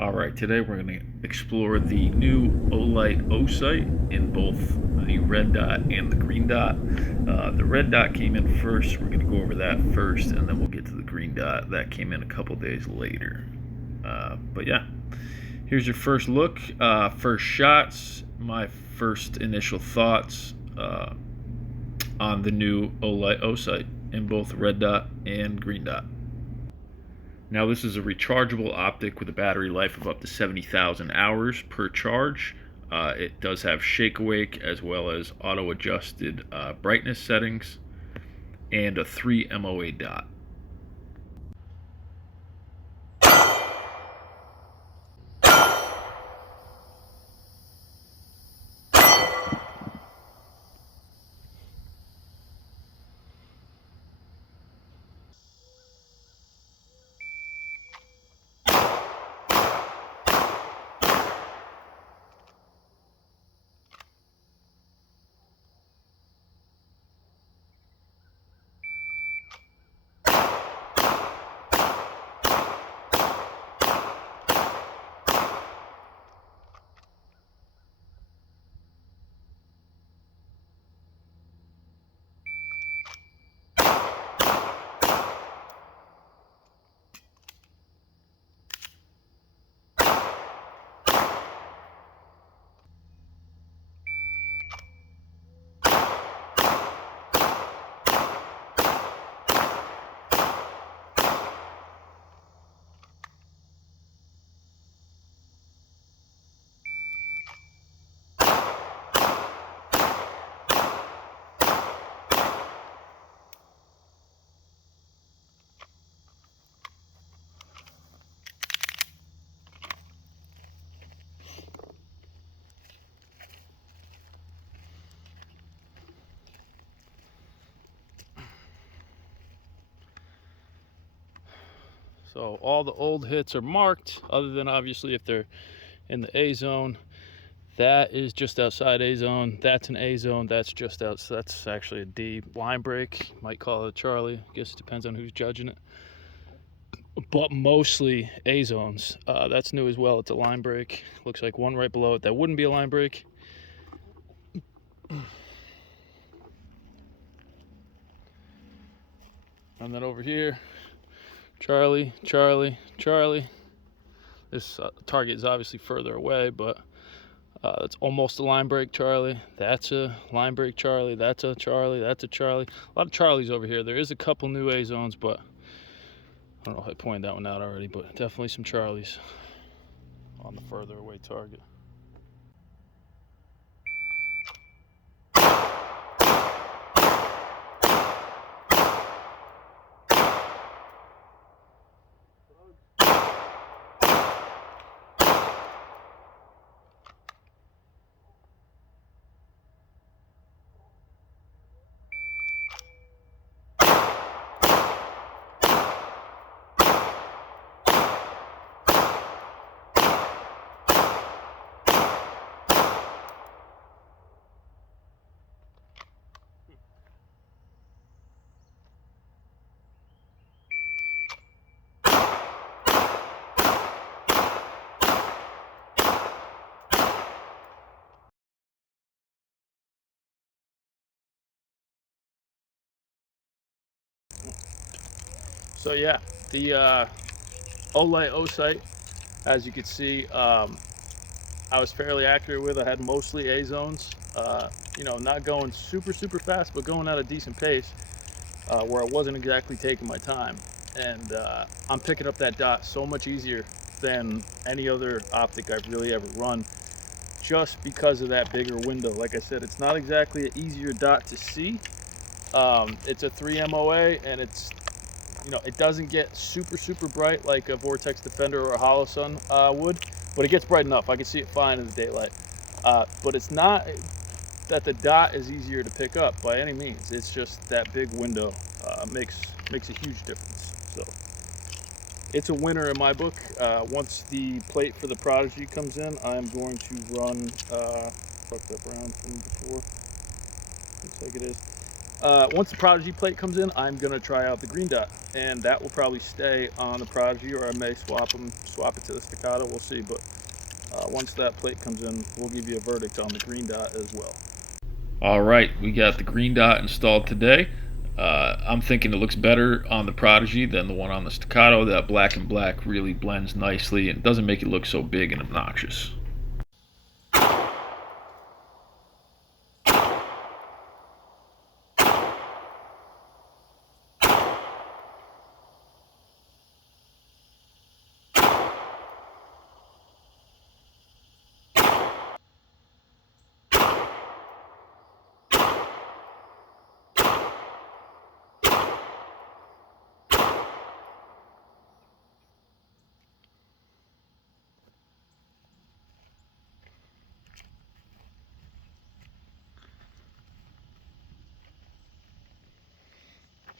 Alright, today we're going to explore the new Olight Osight in both the red dot and the green dot. The red dot came in first. We're going to go over that first, and then we'll get to the green dot. That came in a couple days later. But yeah, here's your first look. First shots, my first initial thoughts on the new Olight Osight in both red dot and green dot. Now this is a rechargeable optic with a battery life of up to 70,000 hours per charge. It does have shake awake as well as auto adjusted brightness settings and a 3 MOA dot. So all the old hits are marked, other than obviously if they're in the A zone. That is just outside A zone. That's an A zone. That's just outside. That's actually a D. Line break. Might call it a Charlie. I guess it depends on who's judging it. But mostly A zones. That's new as well. It's a line break. Looks like one right below it. That wouldn't be a line break. And then over here, Charlie, Charlie, Charlie. This target is obviously further away, but it's almost a line break Charlie. That's a line break Charlie. That's a Charlie. That's a Charlie. A lot of Charlies over here. There is a couple new A zones, but I don't know if I pointed that one out already, but definitely some Charlies on the further away target. So yeah, the Olight Osight, as you can see, I was fairly accurate with. I had mostly A zones, not going super fast, but going at a decent pace, where I wasn't exactly taking my time. And I'm picking up that dot so much easier than any other optic I've really ever run, just because of that bigger window. Like I said, it's not exactly an easier dot to see. It's a 3 MOA, and it doesn't get super bright like a Vortex Defender or a Hollow Sun would, but it gets bright enough. I can see it fine in the daylight. But it's not that the dot is easier to pick up by any means. It's just that big window makes a huge difference. So it's a winner in my book. Once the plate for the Prodigy comes in, I'm going to run fuck that brown from before. Looks like it is. Once the Prodigy plate comes in, I'm going to try out the green dot, and that will probably stay on the Prodigy, or I may swap it to the Staccato. We'll see. But once that plate comes in, we'll give you a verdict on the green dot as well. All right, we got the green dot installed today. I'm thinking it looks better on the Prodigy than the one on the Staccato. That black and black really blends nicely and doesn't make it look so big and obnoxious.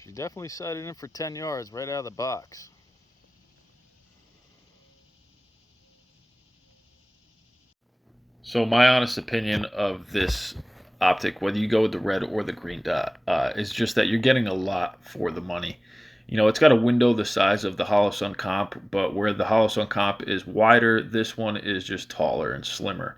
She definitely sighted in for 10 yards right out of the box. So my honest opinion of this optic, whether you go with the red or the green dot, is just that you're getting a lot for the money. You know, it's got a window the size of the Hollow Sun Comp, but where the Hollow Sun Comp is wider, this one is just taller and slimmer.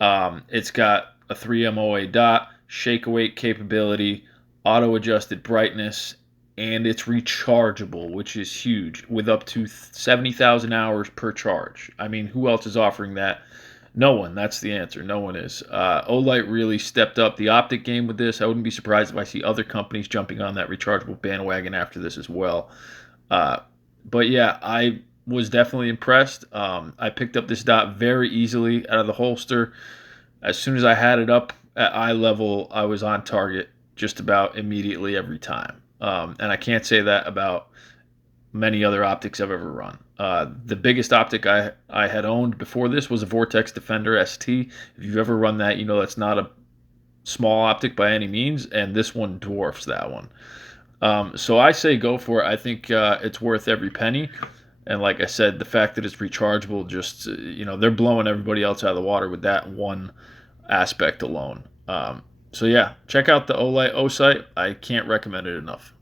It's got a 3 MOA dot, shake awake capability, auto adjusted brightness, and it's rechargeable, which is huge, with up to 70,000 hours per charge. I mean, who else is offering that? No one. That's the answer. No one is. Olight really stepped up the optic game with this. I wouldn't be surprised if I see other companies jumping on that rechargeable bandwagon after this as well. Uh, but yeah, I was definitely impressed. I picked up this dot very easily out of the holster. As soon as I had it up at eye level, I was on target just about immediately every time. And I can't say that about many other optics I've ever run. The biggest optic I had owned before this was a Vortex Defender ST. If you've ever run that, you know that's not a small optic by any means, and this one dwarfs that one. So I say go for it. I think it's worth every penny. And like I said, the fact that it's rechargeable, just they're blowing everybody else out of the water with that one aspect alone. So yeah, check out the Olight Osight. I can't recommend it enough.